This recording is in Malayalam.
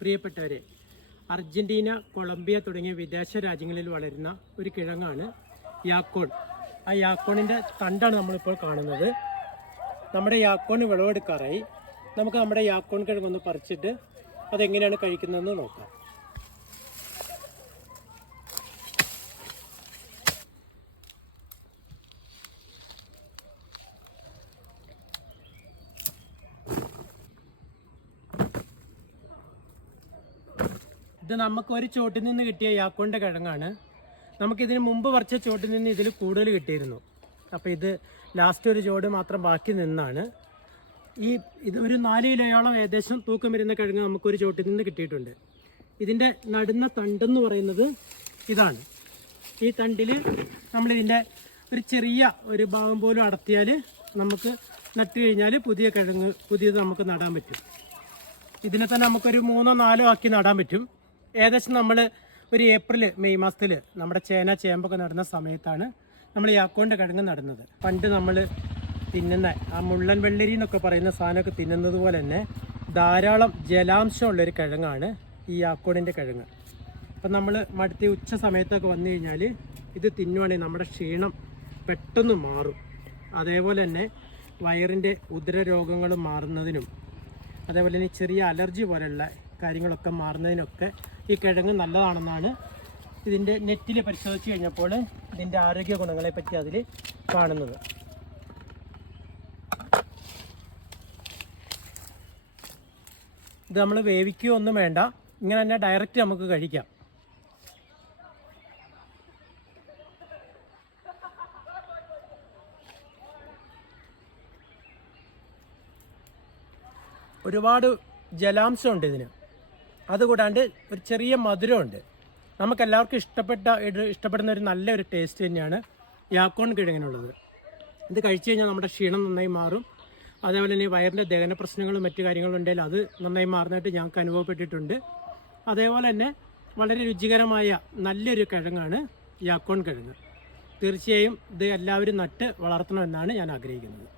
പ്രിയപ്പെട്ടവരെ അർജന്റീന കൊളംബിയ തുടങ്ങിയ വിദേശ രാജ്യങ്ങളിൽ വളരുന്ന ഒരു കിഴങ്ങാണ് യാക്കോൺ. ആ യാക്കോണിന്റെ തണ്ടാണ് നമ്മളിപ്പോൾ കാണുന്നത്. നമ്മുടെ യാക്കോൺ വിളവെടുക്കാറായി നമുക്ക് നമ്മുടെ യാക്കോൺ കിഴങ്ങൊന്ന് പറിച്ചിട്ട് അതെങ്ങനെയാണ് കഴിക്കുന്നതെന്ന് നോക്കാം. ഇത് നമുക്ക് ഒരു ചോട്ടിൽ നിന്ന് കിട്ടിയ യാക്കോണിന്റെ കിഴങ്ങാണ്. നമുക്കിതിന് മുമ്പ് പറിച്ച ചോട്ടിൽ നിന്ന് ഇതിൽ കൂടുതൽ കിട്ടിയിരുന്നു. അപ്പോൾ ഇത് ലാസ്റ്റ് ഒരു ചോട് മാത്രം ബാക്കി നിന്നാണ്. ഈ ഇത് ഒരു നാല് കിലോയോളം ഏകദേശം തൂക്കം വരുന്ന കിഴങ്ങ് നമുക്കൊരു ചോട്ടിൽ നിന്ന് കിട്ടിയിട്ടുണ്ട്. ഇതിന്റെ നടുന്ന തണ്ടെന്ന് പറയുന്നത് ഇതാണ്. ഈ തണ്ടിൽ നമ്മളിതിന്റെ ഒരു ചെറിയ ഒരു ഭാഗം പോലും അടത്തിയാൽ നമുക്ക് നട്ട് കഴിഞ്ഞാൽ പുതിയ കിഴങ്ങ് പുതിയത് നമുക്ക് നടാൻ പറ്റും. ഇതിനെ തന്നെ നമുക്കൊരു മൂന്നോ നാലോ ആക്കി നടാൻ പറ്റും. ഏകദേശം നമ്മൾ ഒരു ഏപ്രിൽ മെയ് മാസത്തിൽ നമ്മുടെ ചേന ചേമ്പൊക്കെ നടുന്ന സമയത്താണ് നമ്മൾ ഈ അക്കൗണ്ട് കിഴങ്ങ് നടുന്നത്. പണ്ട് നമ്മൾ തിന്നുന്ന ആ മുള്ളൻ വെള്ളരി എന്നൊക്കെ പറയുന്ന സാധനമൊക്കെ തിന്നുന്നത് പോലെ തന്നെ ധാരാളം ജലാംശമുള്ളൊരു കിഴങ്ങാണ് ഈ ആക്കോണിന്റെ കിഴങ്ങ്. അപ്പം നമ്മൾ മടുത്ത ഉച്ച സമയത്തൊക്കെ വന്നു കഴിഞ്ഞാൽ ഇത് തിന്നുവാണെങ്കിൽ നമ്മുടെ ക്ഷീണം പെട്ടെന്ന് മാറും. അതേപോലെ തന്നെ വയറിന്റെ ഉദരരോഗങ്ങൾ മാറുന്നതിനും അതേപോലെ തന്നെ ചെറിയ അലർജി പോലെയുള്ള കാര്യങ്ങളൊക്കെ മാറുന്നതിനൊക്കെ ഈ കിഴങ്ങ് നല്ലതാണെന്നാണ് ഇതിന്റെ നെറ്റിൽ പരിശോധിച്ച് കഴിഞ്ഞപ്പോൾ ഇതിന്റെ ആരോഗ്യ ഗുണങ്ങളെപ്പറ്റി അതിൽ കാണുന്നത്. ഇത് നമ്മൾ വേവിക്കുകയോ ഒന്നും വേണ്ട. ഇങ്ങനെ തന്നെ ഡയറക്റ്റ് നമുക്ക് കഴിക്കാം. ഒരുപാട് ജലാംശമുണ്ട് ഇതിന്. അതുകൂടാണ്ട് ഒരു ചെറിയ മധുരമുണ്ട്. നമുക്കെല്ലാവർക്കും ഇഷ്ടപ്പെട്ട ഇഷ്ടപ്പെടുന്ന ഒരു നല്ലൊരു ടേസ്റ്റ് തന്നെയാണ് യാക്കോൺ കിഴങ്ങിനുള്ളത്. ഇത് കഴിച്ചു കഴിഞ്ഞാൽ നമ്മുടെ ക്ഷീണം നന്നായി മാറും. അതേപോലെ തന്നെ വയറിന്റെ ദഹന പ്രശ്നങ്ങളും മറ്റു കാര്യങ്ങളും ഉണ്ടെങ്കിൽ അത് നന്നായി മാറുന്നതായിട്ട് ഞങ്ങൾക്ക് അനുഭവപ്പെട്ടിട്ടുണ്ട്. അതേപോലെ തന്നെ വളരെ രുചികരമായ നല്ലൊരു കിഴങ്ങാണ് യാക്കോൺ കിഴങ്ങ്. തീർച്ചയായും ഇത് എല്ലാവരും നട്ട് വളർത്തണമെന്നാണ് ഞാൻ ആഗ്രഹിക്കുന്നത്.